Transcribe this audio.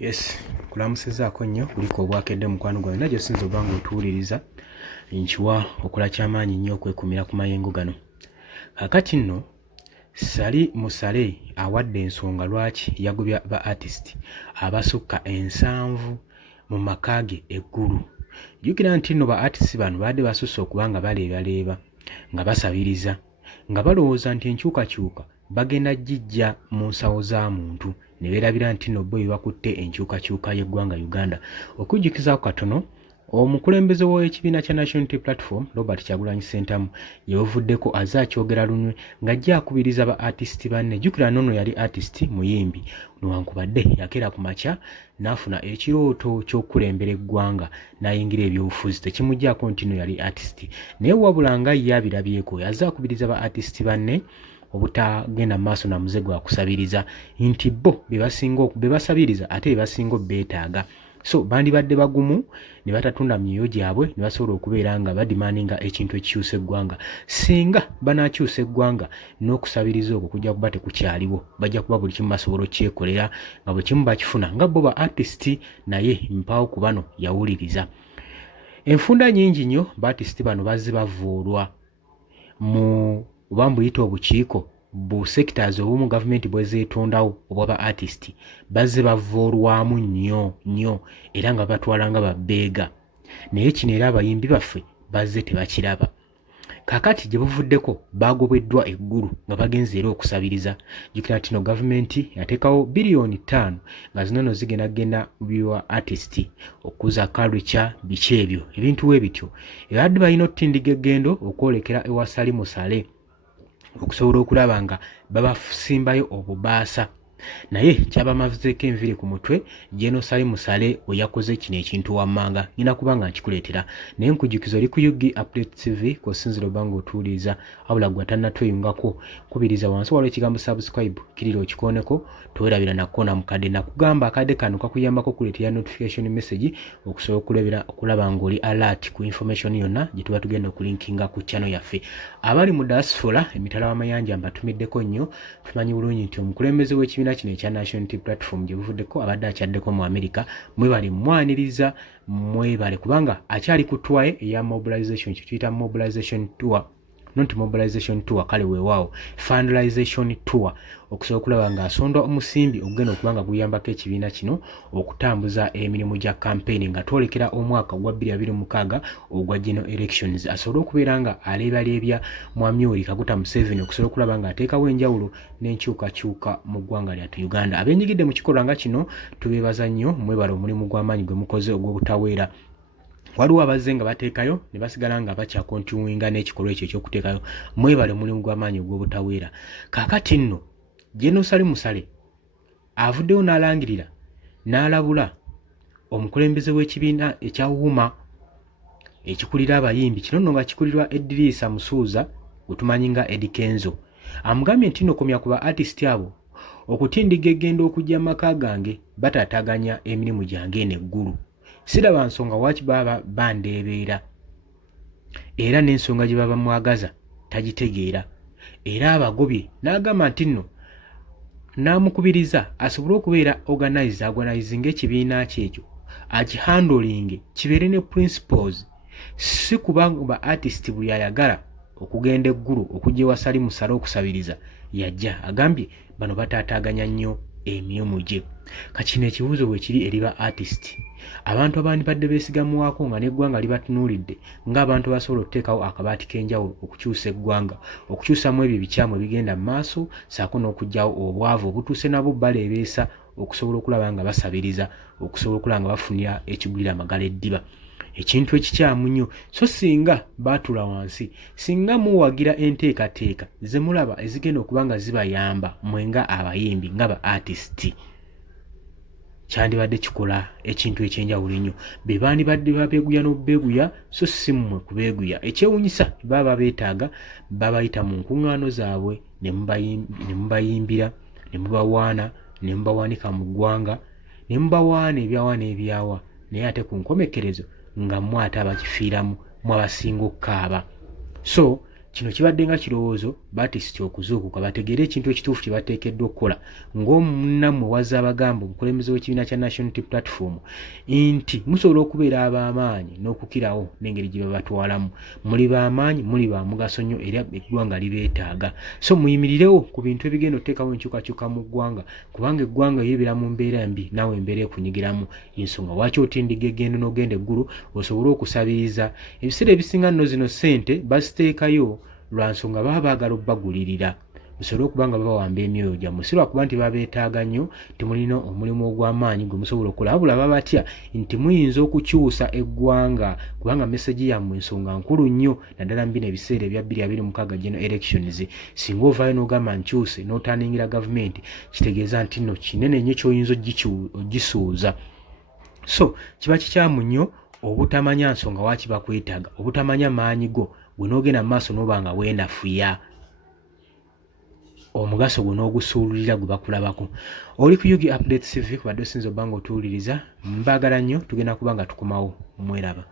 Yes, kulamusizaako nnyo kuliko obwakedde mukwano gwange najjo sinza obanga otuwuliriza nkiwa okola kyamaanyi nnyo okwekumira ku mayengo gano. Kakati nno Sali Musale awadde ensonga lwaki yagobya ba artist abasukka 7 mu maka ge eggulu. Jjukira nti nno ba artist bano baadde basusse okuba nga baleebaleeba nga basabiriza nga balowooza nti enkyukakyuka bagenda gijja mu nsawo za muntu ne beerabira nti nno bo bakutte enkyukakyuka y'eggwanga Uganda. Okujjukizaako katono, omukulembeze w'ekibiina kya National Unity Platform Robert Kyagulanyi Ssentamu yeevuddeko azze akyogera lunwe ng'ajja akubiriza ba artist banne. Jjukira nno yali artist muyimbi newankubadde yakeera ku makya n'afuna ekirooto ky'okukulembera eggwanga n'ayingira ebyobufuzi tekimuggyako nti nno yali artist, naye wabula nga ye abirabyeko yazze akubiriza ba artist banne obutagenda maaso na muze gwa kusabiriza nti bo be basabiriza ate be basinga beetaaga. So bandibadde bagumu ne batatunda myoyo gyabwe ne basobola okubeera nga badimandinga ekintu ekikyusa eggwanga. Singa banaakyusa eggwanga n'okusabiriza okwo kujja kuba tekukyaliwo, bajja kuba buli kimu basobola okyekolera nga buli kimu bakifuna nga bo ba artist, naye mpaawo ku bano yawuliriza. Enfunda nnyingi nnyo ba artist bano bazze bavuulwa mu oba mbuyita obukiiko bu sectors obumu gavumenti bwe zeetondawo obw'aba artist bazze bavuulwamu nnyo era nga batwala nga babbeega, naye kino era abayimbi baffe bazze tebakiraba. Kakati gye buvuddeko bagobeddwa eggulu nga bagenze era okusabiriza. Jjukira nti no gavumenti yateekawo biliyooni 5 nga zino nno zigenda biwa artist okuza culture biki ebyo ebintu we bityo ebadde balina okutindiga eggendo okwolekera ewa Sali Musale okusobola okulaba nga babasimbayo obubaasa, naye kyabamazeeko enviri ku mutwe Jeno Sali Musale we yakoze kino ekintu wammanga ngina kuba nga nkikuleetera, naye nkujjukiza oli ku UG Update TV k'osinzira obba nga otuwuliriza wabula gwe atannatweyungako kubiriza wansi waliwo ekigambo subscribe kirira okikooneko towerabira nakona mukadde nakugamba akadde kano kakuyambako okuleetera notification message okusobola okulaba ng'oli alert ku information yonna gye tuba tugenda okulinkinga ku channel yaffe. Abali mu diaspora emitala w'amayanja mbatumiddeko nnyo. Tumanyi bulungi nti omukulembeze w'ekibiina kino ekya National Unity Platform gye buvuddeko abadde akyaddeko mu America, mwebale mwaniriza mwebale kubanga akyali ku tour eya mobilization, kituyita mobilization tour, not mobilization tour kale weewaawo fundraising tour, okusobola okulaba nga asonda omusimbi ogenda okuba nga guyambako ekibiina kino okutambuza emirimu gya campaign nga twolekera omwaka ogwa 2026 ogwa general elections, asobole okubeera nga aleebaleebya Mwami Yoweri Kaguta Museveni okusobola okulaba nga ateekawo enjawulo n'enkyukakyuka mu ggwanga lyattu Uganda. Abennyigidde mu kikolwa nga kino tubeebaza nnyo, mwebale omulimu gw'amaanyi gwe mukoze ogw'obutaweera. Waliwo abazze nga bateekayo ne basigala nga bakyakontinuinga n'ekikolwa ekyo ekyokuteekayo, mwebale omulimu gw'amaanyi ogw'obutaweera. Kaakati nno Jeno Sali Musale avuddeyo n'alangirira n'alabula omukulembeze w'ekibiina ekya WUMA ekikulira abayimbi, kino nno nga kikulirwa Edrisa Musuuza gwetumanyi nga Eddie Kenzo. Amugambye nti nno komya ku ba artist abo okutindiga eggenda okujja mu maka gange bataataganya emirimu gyange n'eggulu. Siraba nsonga waki baba bandeebeera era n'ensonga gye baba mwagaza tagitegeera era abagobye n'agamba nti nno n'amukubiriza asobole okubeera organizing ekibiina kyekyo akihandolinge kibeere ne principles, si kuba ba artist buli ayagala okugenda eggulu okujja ewa Sali Musale okusabiriza yajja. Agambye bano bataataganya nnyo emirimu gye. Kakino ekibuuzo bwe kiri eri ba artist, abantu abandibadde beesigamuwaako nga n'eggwanga libatunuulidde ng'abantu basobola okuteekawo akabaati k'enjawulo okukyusa eggwanga, okukyusamu ebyo ebikyamu ebigenda mu maaso ssaako n'okuggyawo obwavu obutuuse nabo baleebeesa okusobola okulaba nga basabiriza okusobola okulaba nga bafunira ekigulira amagala eddiba. Ekintu ekikyamu nnyo, so singa baatula wansi, singa muwagira enteekateeka ze mulaba ezigenda okuba nga zibayamba mwenga abayimbi nga ba artist, kyandibadde kikola ekintu ekyenjawulo ennyo. Be bandibadde babeeguya n'obubeeguya so si mmwe kubeeguya. Ekyewuunyisa baba beetaaga babayita mu nkuŋŋaano zaabwe ne mubayimbira ne mubawaana ne mubawaanika mu ggwanga ne mubawaana ebyawa naye ate ku nkomekerezo nga mmwe ate abakifiiramu mwabasinga okukaaba. So kino kibadde nga kirowoozo batisiti okuzuukuka bategeere ekintu ekituufu kye bateekeddwa okukola ng'omunnammwe Wazzabagamba omukulembeze w'ekibiina kya National Unity Platform nti musobola okubeera ab'amaanyi n'okukirawo n'engeri gye babatwalamu. Muli b'amaanyi, muli ba mugaso nnyo era eggwanga libeetaaga. So muyimirirewo ku bintu ebigenda okuteekawo enkyukakyuka mu ggwanga kubanga eggwanga libeera mu mbeera mbi naawe embeera ekunyigiramu. Ensonga lwaki otindiga eggendo n'ogenda eggulu osobole okusabiriza. Ebiseera ebisinga nno zino ssente baziteekayo lwa nsonga baba baagala obbagulirira musobole okuba nga babawamba emyoyo gyammwe si lwakuba nti babeetaaga nnyo temulina omulimu ogw'amaanyi gwe musobola okukola wabula baba batya nti muyinza okukyusa eggwanga kubanga mesagi yammwe ensonga nkulu nnyo naddala mu bino ebiseera ebya 2026 general elections. Singa ovaayo n'ogamba nkyuse n'otaningira gavumenti kitegeeza nti nno kinene nnyo ky'oyinza ogisuuza. So kiba kikyamu nnyo obutamanya nsonga waaki bakwetaaga obutamanya maanyi go gwe n'ogenda mu maaso n'oba nga weenafuya omugaso gwe n'ogusuululira gwe bakulabako. Oli ku Yugi Updates TV kubadde osinza obba nga otuwuliriza mbaagala nnyo tugenda kuba nga tukomawo mweraba.